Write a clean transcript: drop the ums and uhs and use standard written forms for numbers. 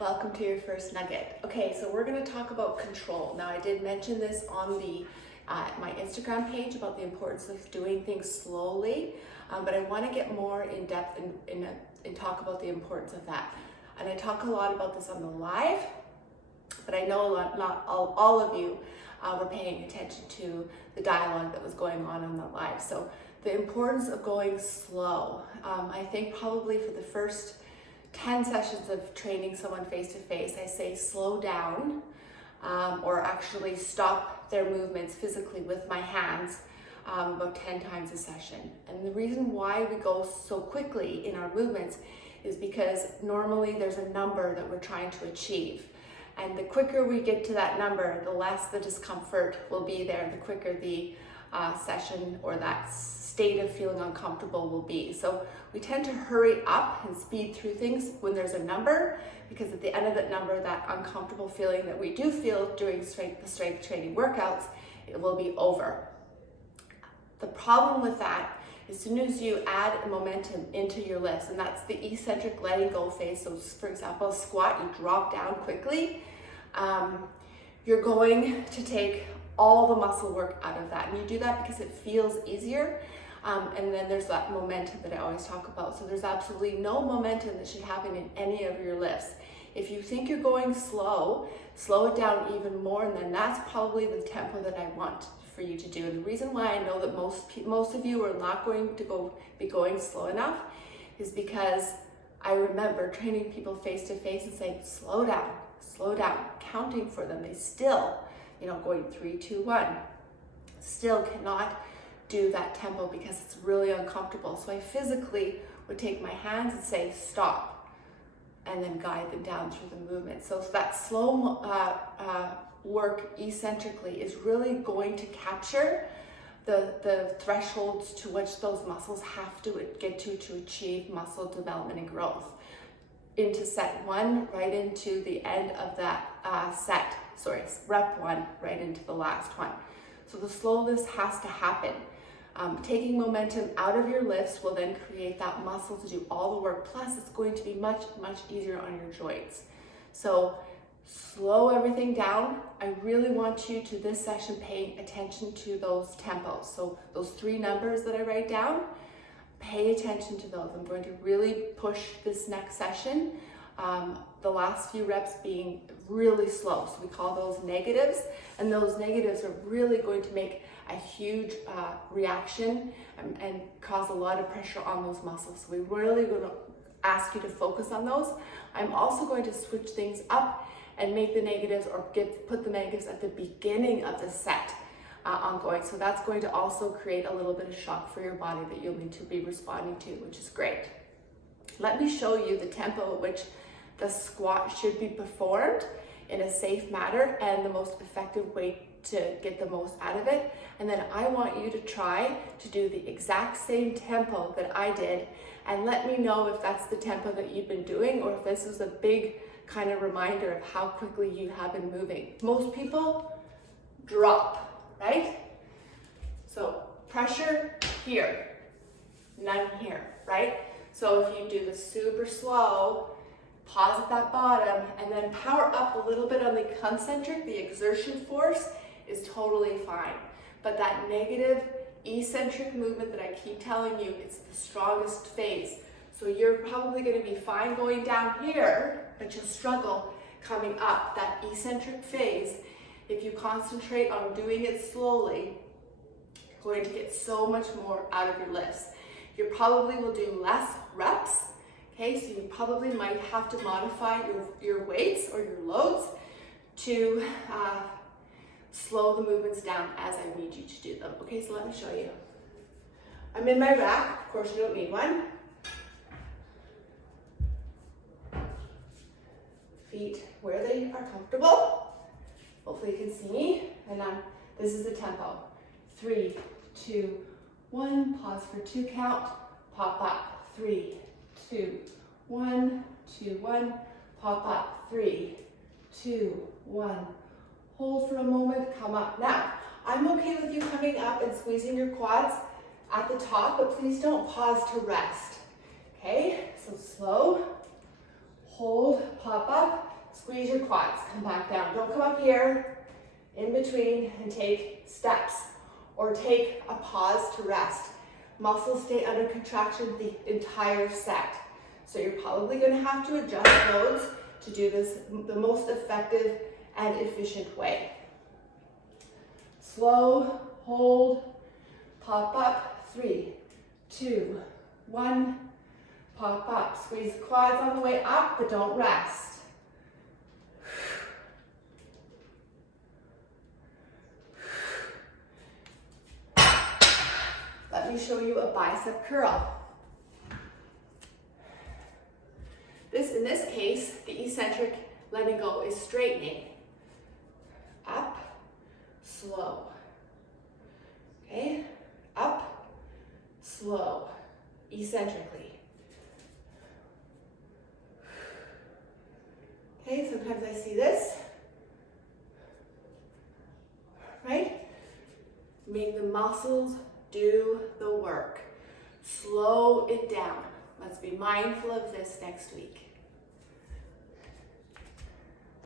Welcome to your first nugget. Okay, so we're going to talk about control. Now, I did mention this on the my Instagram page about the importance of doing things slowly, but I want to get more in depth and talk about the importance of that. And I talk a lot about this on the live, but I know not all of you were paying attention to the dialogue that was going on the live. So the importance of going slow. I think probably for the first 10 sessions of training someone face-to-face, I say slow down, or actually stop their movements physically with my hands about 10 times a session. And the reason why we go so quickly in our movements is because normally there's a number that we're trying to achieve. And the quicker we get to that number, the less the discomfort will be there, the quicker the session or that state of feeling uncomfortable will be. So we tend to hurry up and speed through things when there's a number, because at the end of that number, that uncomfortable feeling that we do feel during the strength training workouts, it will be over. The problem with that, as soon as you add momentum into your lifts, and that's the eccentric letting go phase. So for example, squat, you drop down quickly, you're going to take all the muscle work out of that. And you do that because it feels easier. And then there's that momentum that I always talk about. So there's absolutely no momentum that should happen in any of your lifts. If you think you're going slow, slow it down even more, and then that's probably the tempo that I want for you to do. And the reason why I know that most of you are not going to be going slow enough is because I remember training people face to face and saying, slow down, counting for them. They still, going 3, 2, 1, still cannot do that tempo because it's really uncomfortable. So I physically would take my hands and say stop, and then guide them down through the movement. So that slow work eccentrically is really going to capture the thresholds to which those muscles have to get to achieve muscle development and growth. Into set 1, right into the end of that rep 1, right into the last one. So the slowness has to happen. Taking momentum out of your lifts will then create that muscle to do all the work. Plus, it's going to be much, much easier on your joints. So slow everything down. I really want you to this session paying attention to those tempos. So those 3 numbers that I write down, pay attention to those. I'm going to really push this next session. The last few reps being really slow. So we call those negatives, and those negatives are really going to make a huge reaction and cause a lot of pressure on those muscles. So we're really going to ask you to focus on those. I'm also going to switch things up and make the negatives or put the negatives at the beginning of the set ongoing. So that's going to also create a little bit of shock for your body that you'll need to be responding to, which is great. Let me show you the tempo at which the squat should be performed in a safe manner and the most effective way to get the most out of it. And then I want you to try to do the exact same tempo that I did, and let me know if that's the tempo that you've been doing or if this is a big kind of reminder of how quickly you have been moving. Most people drop, right? So pressure here, none here, right? So if you do the super slow, pause at that bottom, and then power up a little bit on the concentric, the exertion force is totally fine. But that negative eccentric movement that I keep telling you, it's the strongest phase. So you're probably going to be fine going down here, but you'll struggle coming up that eccentric phase. If you concentrate on doing it slowly, you're going to get so much more out of your lifts. You probably will do less reps. Okay, so you probably might have to modify your weights or your loads to slow the movements down as I need you to do them. Okay, so let me show you. I'm in my rack. Of course, you don't need one. Feet where they are comfortable. Hopefully you can see me. And this is the tempo. 3, 2, 1. Pause for 2 count. Pop up. 3, 2, 1, 2, 1. Pop up. 3, 2, 1. Hold for a moment, come up. Now, I'm okay with you coming up and squeezing your quads at the top, but please don't pause to rest. Okay, so slow, hold, pop up, Squeeze your quads, come back down. Don't come up here, in between, and take steps, or take a pause to rest. Muscles stay under contraction the entire set. So you're probably gonna have to adjust loads to do this the most effective and efficient way. Slow, hold, pop up, 3, 2, 1, pop up. Squeeze the quads on the way up, but don't rest. Let me show you a bicep curl. In this case, the eccentric letting go is straightening. Up, slow. Okay, up, slow, eccentrically. Okay, sometimes I see this, right? Make the muscles do the work. Slow it down. Let's be mindful of this next week.